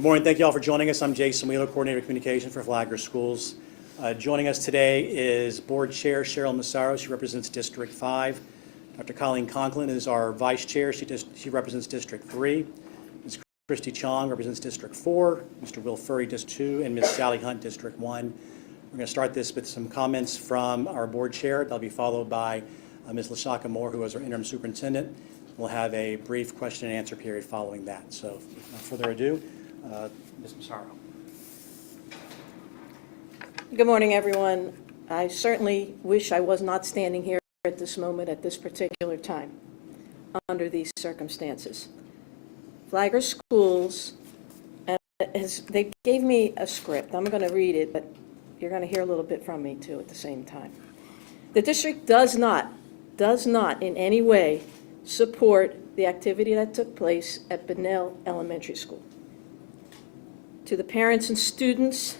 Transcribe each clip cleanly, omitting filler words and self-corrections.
Good morning. Thank you all for joining us. I'm Jason Wheeler, Coordinator of Communication for Flagler Schools. Joining us today is Board Chair Cheryl Massaro. She represents District 5. Dr. Colleen Conklin is our Vice Chair. She represents District 3. Ms. Christy Chong represents District 4. Mr. Will Furry, District 2. And Ms. Sally Hunt, District 1. We're going to start this with some comments from our Board Chair. That'll be followed by Ms. LaShaka Moore, who is our Interim Superintendent. We'll have a brief question and answer period following that. So without further ado, Ms. Massaro. Good morning, everyone. I certainly wish I was not standing here at this moment, at this particular time, under these circumstances. Flagler Schools, they gave me a script. I'm going to read it, but you're going to hear a little bit from me, too, at the same time. The district does not in any way support the activity that took place at Bunnell Elementary School. To the parents and students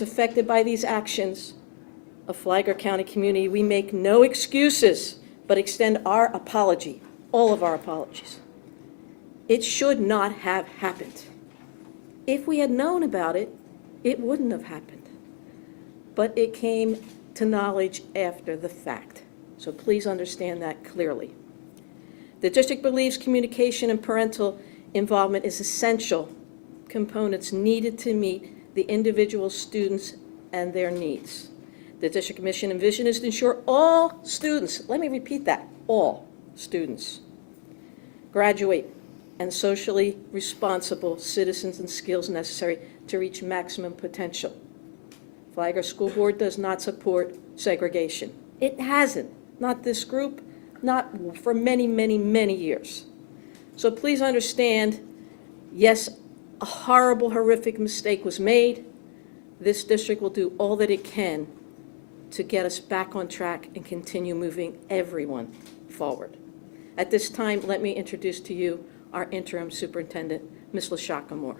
affected by these actions of Flagler County community, we make no excuses, but extend our apology, all of our apologies. It should not have happened. If we had known about it, it wouldn't have happened. But it came to knowledge after the fact. So please understand that clearly. The district believes communication and parental involvement is essential components needed to meet the individual students and their needs. The district mission and vision is to ensure all students, let me repeat that, all students, graduate and socially responsible citizens and skills necessary to reach maximum potential. Flagler School Board does not support segregation. It hasn't, not this group, not for many, many, many years. So please understand, yes, a horrible, horrific mistake was made. This district will do all that it can to get us back on track and continue moving everyone forward. At this time, let me introduce to you our interim superintendent, Ms. LaShaka Moore.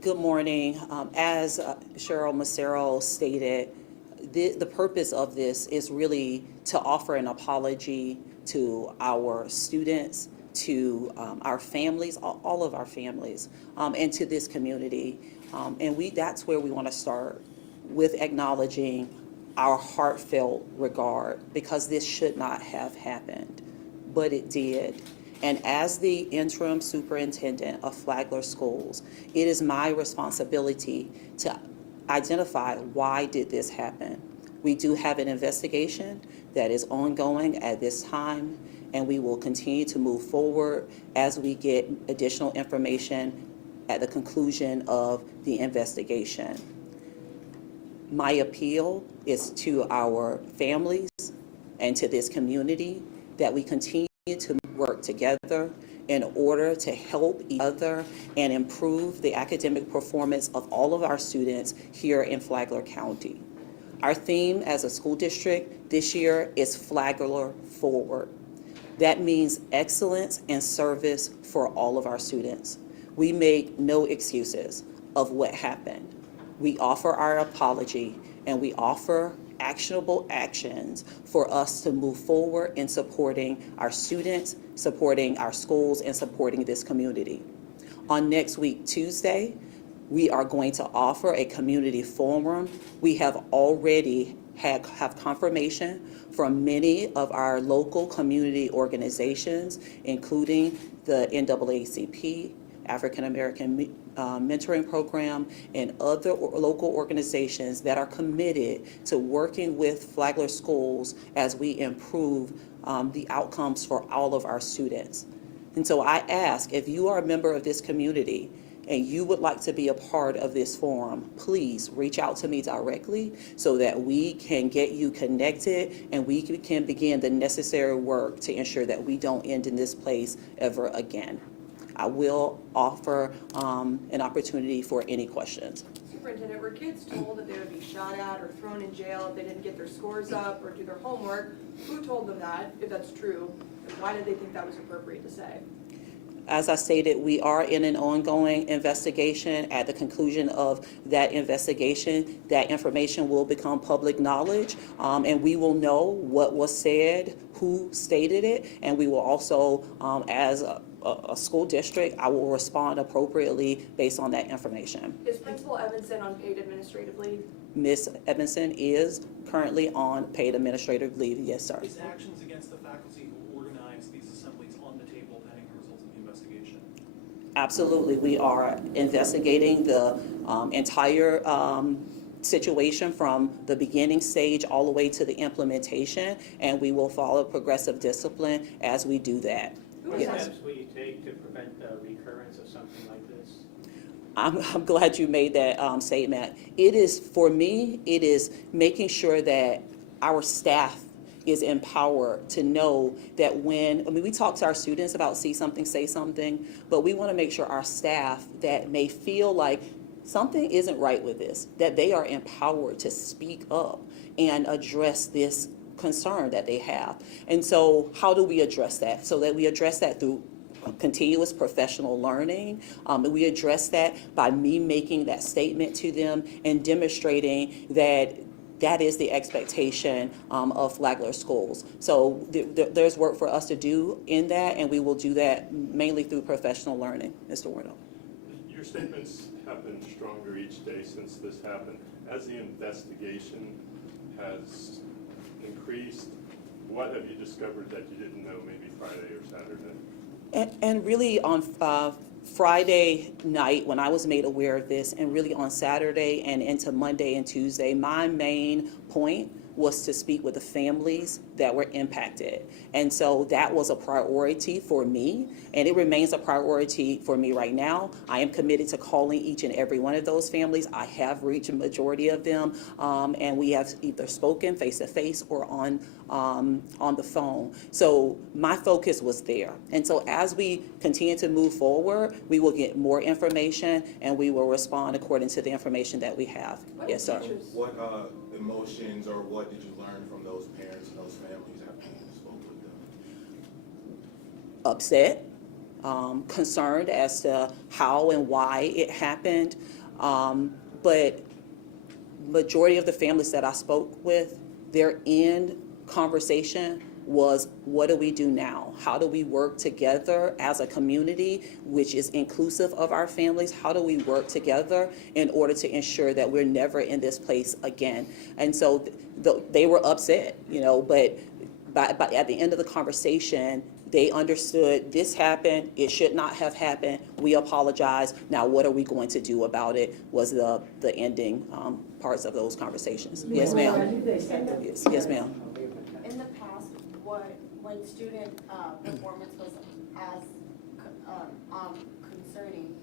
Good morning. As Cheryl Massaro stated, the purpose of this is really to offer an apology to our students, to our families, all of our families, and to this community. And that's where we want to start, with acknowledging our heartfelt regard, because this should not have happened, but it did. And as the interim superintendent of Flagler Schools, it is my responsibility to identify why did this happen. We do have an investigation that is ongoing at this time, and we will continue to move forward as we get additional information at the conclusion of the investigation. My appeal is to our families and to this community that we continue to work together in order to help each other and improve the academic performance of all of our students here in Flagler County. Our theme as a school district this year is Flagler Forward. That means excellence and service for all of our students. We make no excuses of what happened. We offer our apology, and we offer actionable actions for us to move forward in supporting our students, supporting our schools, and supporting this community. On next week, Tuesday, we are going to offer a community forum. We have already have confirmation from many of our local community organizations, including the NAACP, African American Mentoring Program, and other local organizations that are committed to working with Flagler Schools as we improve the outcomes for all of our students. And so I ask, if you are a member of this community and you would like to be a part of this forum, please reach out to me directly so that we can get you connected and we can begin the necessary work to ensure that we don't end in this place ever again. I will offer an opportunity for any questions. Superintendent, were kids told that they would be shot at or thrown in jail if they didn't get their scores up or do their homework? Who told them that, if that's true? And why did they think that was appropriate to say? As I stated, we are in an ongoing investigation. At the conclusion of that investigation, that information will become public knowledge, and we will know what was said, who stated it, and we will also, as a school district, I will respond appropriately based on that information. Is Principal Evanson on paid administrative leave? Ms. Evanson is currently on paid administrative leave, yes, sir. Is actions against the faculty who organized these assemblies on the table pending the results of the investigation? Absolutely, we are investigating the entire situation from the beginning stage all the way to the implementation, and we will follow progressive discipline as we do that. What Yes. steps will you take to prevent the recurrence of something like this? I'm glad you made that statement. It is, for me, it is making sure that our staff is empowered to know that we talk to our students about see something, say something, but we want to make sure our staff that may feel like something isn't right with this, that they are empowered to speak up and address this concern that they have. And so how do we address that? So that we address that through continuous professional learning. And we address that by me making that statement to them and demonstrating that that is the expectation of Flagler schools. So there's work for us to do in that, and we will do that mainly through professional learning. Mr. Warno. Your statements have been stronger each day since this happened. As the investigation has increased, what have you discovered that you didn't know maybe Friday or Saturday? And really on Friday night, when I was made aware of this, and really on Saturday and into Monday and Tuesday, my main point was to speak with the families that were impacted. And so that was a priority for me, and it remains a priority for me right now. I am committed to calling each and every one of those families. I have reached a majority of them, and we have either spoken face-to-face or on the phone. So my focus was there. And so as we continue to move forward, we will get more information, and we will respond according to the information that we have. Yes, sir. What emotions or what did you learn from those parents and those families after you spoke with them? Upset, concerned as to how and why it happened. But majority of the families that I spoke with, their end conversation was, what do we do now? How do we work together as a community, which is inclusive of our families? How do we work together in order to ensure that we're never in this place again? And so they were upset, but at the end of the conversation, they understood this happened, it should not have happened, we apologize, now what are we going to do about it, was the ending parts of those conversations. Yes, ma'am. Yes, ma'am. In the past, when student performance was as concerning,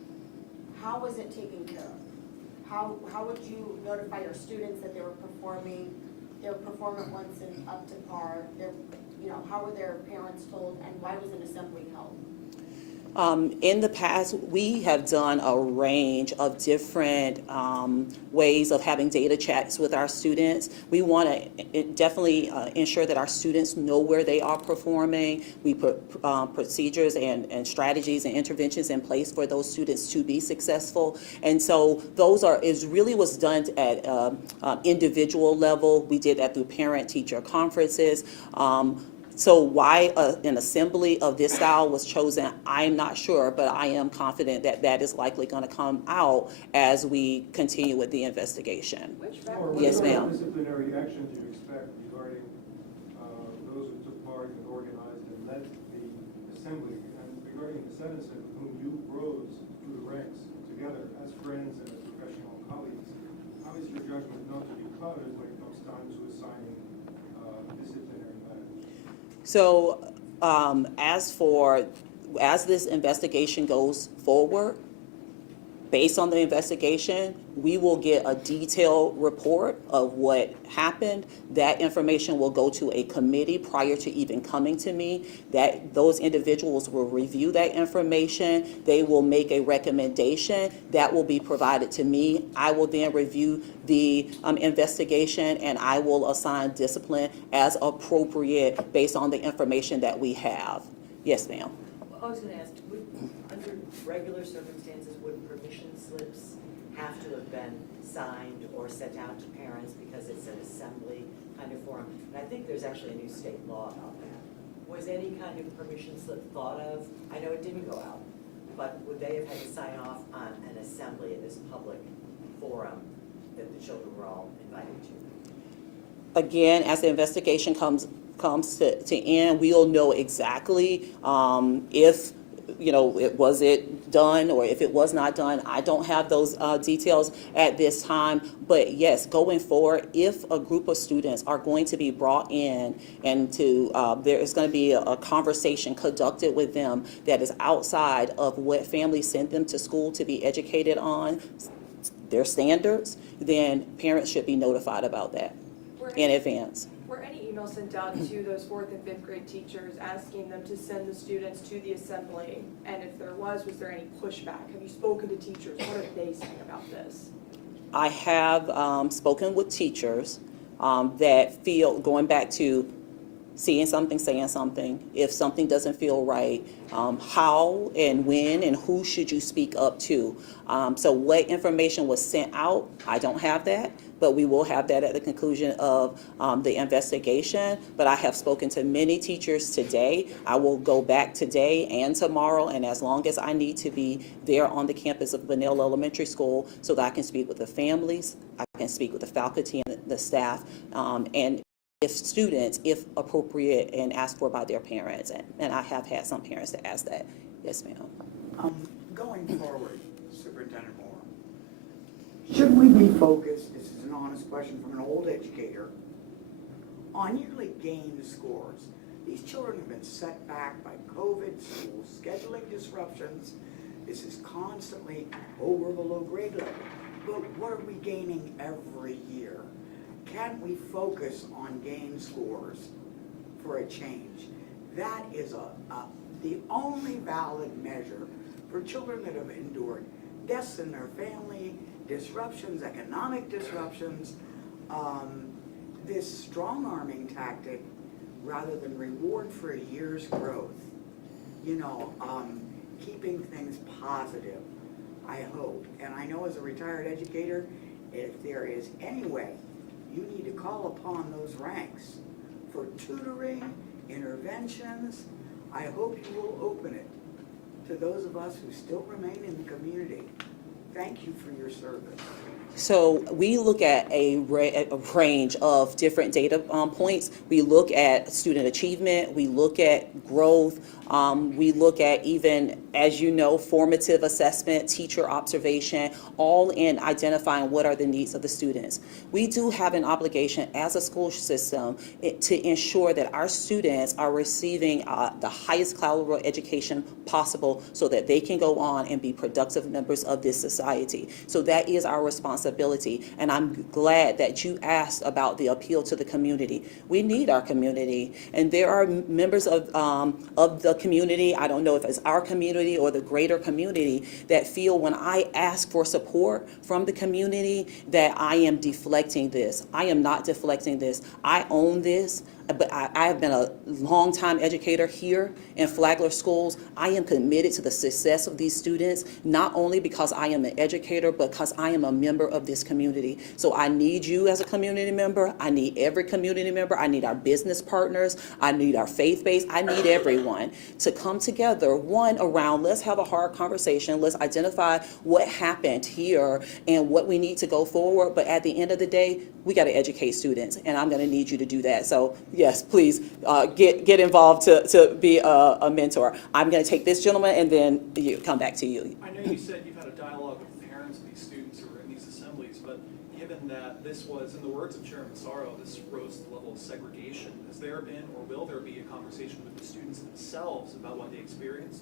how was it taken care of? How would you notify your students that they were performing their performance and up to par? How were their parents told, and why was an assembly held? In the past, we have done a range of different ways of having data checks with our students. We want to definitely ensure that our students know where they are performing. We put procedures and strategies and interventions in place for those students to be successful. And so it really was done at individual level. We did that through parent-teacher conferences. So why an assembly of this style was chosen, I'm not sure, but I am confident that that is likely going to come out as we continue with the investigation. Yes, ma'am. What disciplinary action do you expect regarding those who took part and organized and led the assembly, and regarding Ms. Evanson, whom you rose through the ranks together as friends and as professional colleagues? How is your judgment not to be clouded when it comes time to assigning disciplinary matters? So as this investigation goes forward, based on the investigation, we will get a detailed report of what happened. That information will go to a committee prior to even coming to me. Those individuals will review that information. They will make a recommendation that will be provided to me. I will then review the investigation, and I will assign discipline as appropriate based on the information that we have. Yes, ma'am. I was gonna ask, under regular circumstances, would permission slips have to have been signed or sent out to parents because it's an assembly kind of forum? And I think there's actually a new state law about that. Was any kind of permission slip thought of? I know it didn't go out, but would they have had to sign off on an assembly in this public forum that the children were all invited to? Again, as the investigation comes to end, we'll know exactly if, was it done or if it was not done. I don't have those details at this time, but yes, going forward, if a group of students are going to be brought in and there is going to be a conversation conducted with them that is outside of what families send them to school to be educated on, their standards, then parents should be notified about that in advance. Were any emails sent out to those 4th and 5th grade teachers asking them to send the students to the assembly? And if there was there any pushback? Have you spoken to teachers? What are they saying about this? I have spoken with teachers that feel, going back to seeing something, saying something, if something doesn't feel right, how and when and who should you speak up to? So what information was sent out, I don't have that, but we will have that at the conclusion of the investigation. But I have spoken to many teachers today. I will go back today and tomorrow, and as long as I need to be there on the campus of Bunnell Elementary School so that I can speak with the families, I can speak with the faculty and the staff, and if students, if appropriate, and asked for by their parents. And I have had some parents to ask that. Yes, ma'am. Going forward, Superintendent Moore, should we be focused, this is an honest question from an old educator, on yearly gain scores? These children have been set back by COVID, school scheduling disruptions. This is constantly, we're below grade level. But what are we gaining every year? Can't we focus on gain scores for a change? That is the only valid measure for children that have endured deaths in their family, disruptions, economic disruptions, this strong-arming tactic rather than reward for a year's growth. Keeping things positive, I hope. And I know as a retired educator, if there is any way you need to call upon those ranks for tutoring, interventions, I hope you will open it to those of us who still remain in the community. Thank you for your service. So we look at a range of different data points. We look at student achievement, we look at growth, we look at even, as you know, formative assessment, teacher observation, all in identifying what are the needs of the students. We do have an obligation as a school system to ensure that our students are receiving the highest caliber education possible so that they can go on and be productive members of this society. So that is our responsibility, and I'm glad that you asked about the appeal to the community. We need our community, and there are members of the community, I don't know if it's our community or the greater community, that feel when I ask for support from the community that I am deflecting this. I am not deflecting this. I own this. But I have been a long-time educator here in Flagler schools. I am committed to the success of these students, not only because I am an educator, but because I am a member of this community. So I need you as a community member. I need every community member. I need our business partners. I need our faith-based. I need everyone to come together, one, around let's have a hard conversation. Let's identify what happened here and what we need to go forward. But at the end of the day, we got to educate students, and I'm going to need you to do that. So yes, please get involved to be a mentor. I'm going to take this gentleman and then come back to you. I know you said you've had a dialogue with parents of these students who are in these assemblies, but given that this was, in the words of Chairman Massaro, this rose to the level of segregation, has there been or will there be a conversation with the students themselves about what they experienced?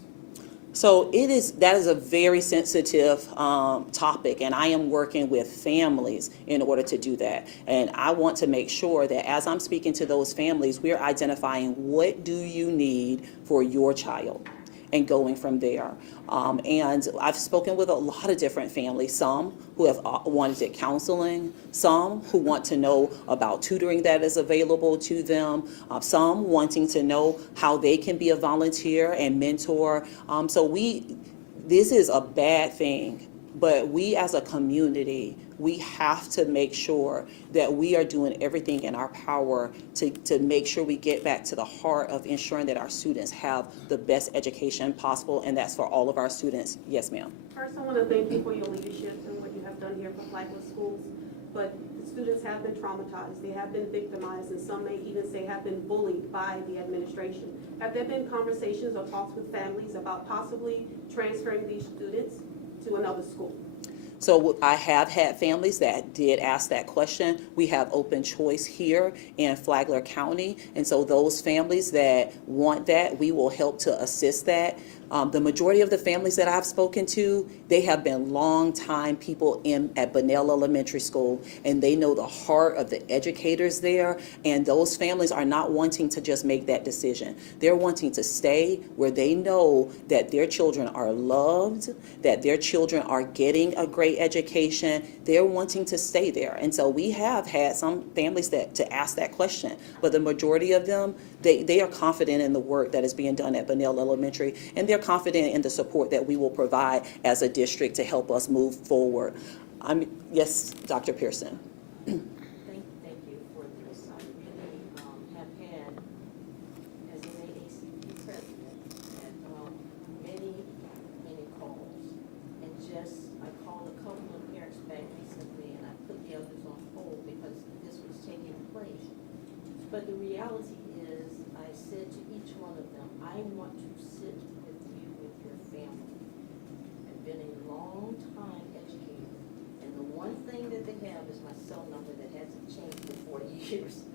So that is a very sensitive topic, and I am working with families in order to do that. And I want to make sure that as I'm speaking to those families, we're identifying what do you need for your child. and going from there. And I've spoken with a lot of different families, some who have wanted counseling, some who want to know about tutoring that is available to them, some wanting to know how they can be a volunteer and mentor. This is a bad thing, but we as a community, we have to make sure that we are doing everything in our power to make sure we get back to the heart of ensuring that our students have the best education possible, and that's for all of our students. Yes, ma'am. First, I want to thank you for your leadership and what you have done here for Flagler schools. But the students have been traumatized, they have been victimized, and some may even say have been bullied by the administration. Have there been conversations or talks with families about possibly transferring these students to another school? So I have had families that did ask that question. We have open choice here in Flagler County, and so those families that want that, we will help to assist that. The majority of the families that I've spoken to, they have been long-time people at Bunnell Elementary School, and they know the heart of the educators there, and those families are not wanting to just make that decision. They're wanting to stay where they know that their children are loved, that their children are getting a great education. They're wanting to stay there. And so we have had some families to ask that question, but the majority of them, they are confident in the work that is being done at Bunnell Elementary, and they're confident in the support that we will provide as a district to help us move forward. Yes, Dr. Pearson. Thank you for this. I really have had, as an AACP president, had many calls. And I called a couple of parents back recently, and I put the others on hold because this was taking place. But the reality is, I said to each one of them, I want to sit with you, with your family. I've been a long-time educator, and the one thing that they have is my cell number that hasn't changed in 40 years.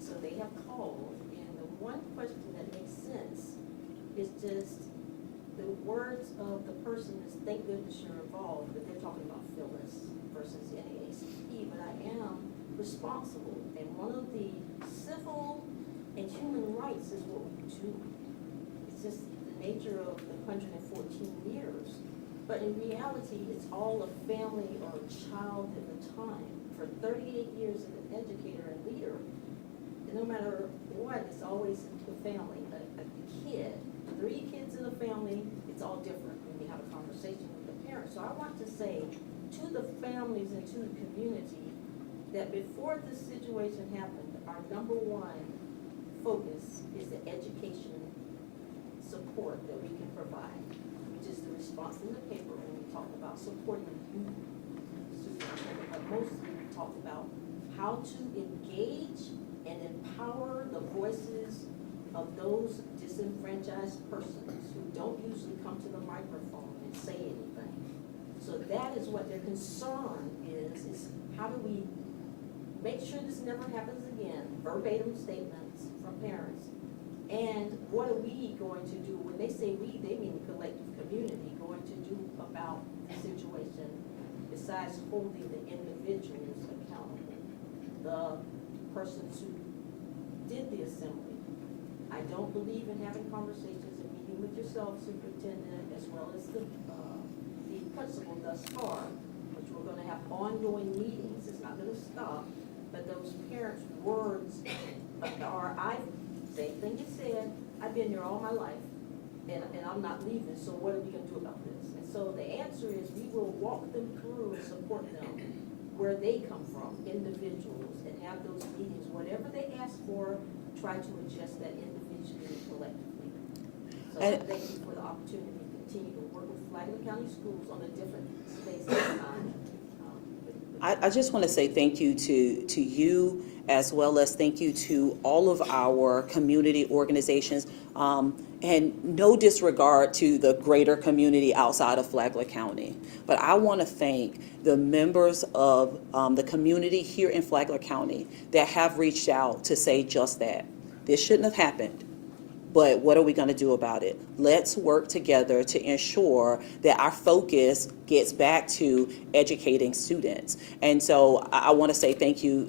So they have called, and the one question that makes sense is just the words of the person is, thank goodness you're involved, but they're talking about Phyllis versus NAACP, but I am responsible, and one of the civil and human rights is what we do. It's just the nature of the 114 years. But in reality, it's all a family or a child at a time. For 38 years as an educator and leader, no matter what, it's always the family. A kid, 3 kids in a family, it's all different when you have a conversation with the parents. So I want to say to the families and to the community that before this situation happened, our number one focus is the education support that we can provide, which is the response in the paper when we talk about supporting you, Superintendent, but mostly we talk about how to engage and empower the voices of those disenfranchised persons who don't usually come to the microphone and say anything. So that is what their concern is how do we make sure this never happens again, verbatim statements from parents. And what are we going to do? When they say we, they mean the collective community, going to do about the situation besides holding the individuals accountable, the persons who did the assembly. I don't believe in having conversations and meeting with yourself, Superintendent, as well as the principal thus far, which we're going to have ongoing meetings. It's not going to stop. But those parents' words are, same thing you said, I've been here all my life, and I'm not leaving, so what are we going to do about this? And so the answer is we will walk them through and support them where they come from, individuals, and have those meetings. Whatever they ask for, try to adjust that individually and collectively. So thank you for the opportunity to continue to work with Flagler County Schools on a different space and time. I just want to say thank you to you, as well as thank you to all of our community organizations, and no disregard to the greater community outside of Flagler County. But I want to thank the members of the community here in Flagler County that have reached out to say just that. This shouldn't have happened. But what are we going to do about it? Let's work together to ensure that our focus gets back to educating students. And so I want to say thank you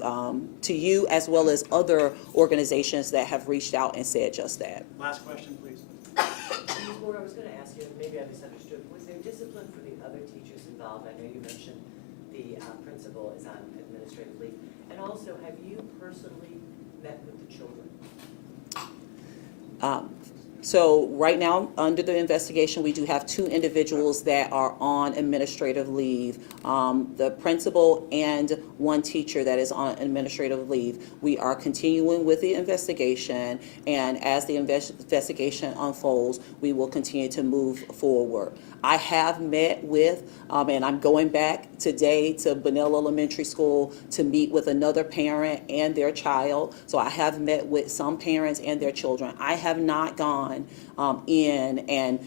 to you, as well as other organizations that have reached out and said just that. Last question, please. These will Laura, I was gonna ask you, and maybe I misunderstood, was there discipline for the other teachers involved? I know you mentioned the principal is on administrative leave. And also, have you personally met with the children? So right now, under the investigation, we do have 2 individuals that are on administrative leave. The principal and 1 teacher that is on administrative leave. We are continuing with the investigation, and as the investigation unfolds, we will continue to move forward. I have met with, and I'm going back today to Bunnell Elementary School to meet with another parent and their child. So I have met with some parents and their children. I have not gone in and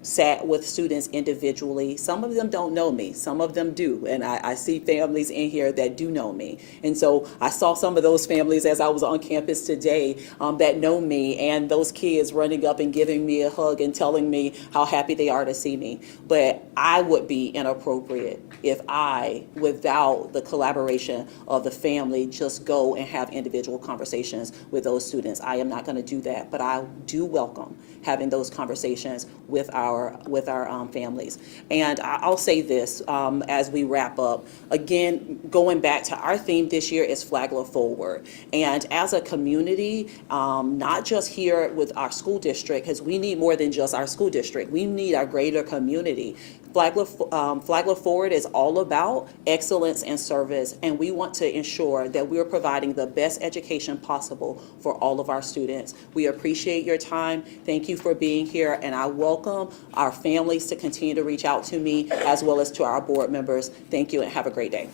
sat with students individually. Some of them don't know me, some of them do, and I see families in here that do know me. And so I saw some of those families as I was on campus today that know me, and those kids running up and giving me a hug and telling me how happy they are to see me. But I would be inappropriate if I, without the collaboration of the family, just go and have individual conversations with those students. I am not going to do that, but I do welcome having those conversations with our families. And I'll say this as we wrap up. Again, going back to our theme this year is Flagler Forward. And as a community, not just here with our school district, because we need more than just our school district. We need our greater community. Flagler Forward is all about excellence and service, and we want to ensure that we're providing the best education possible for all of our students. We appreciate your time. Thank you for being here, and I welcome our families to continue to reach out to me as well as to our board members. Thank you and have a great day.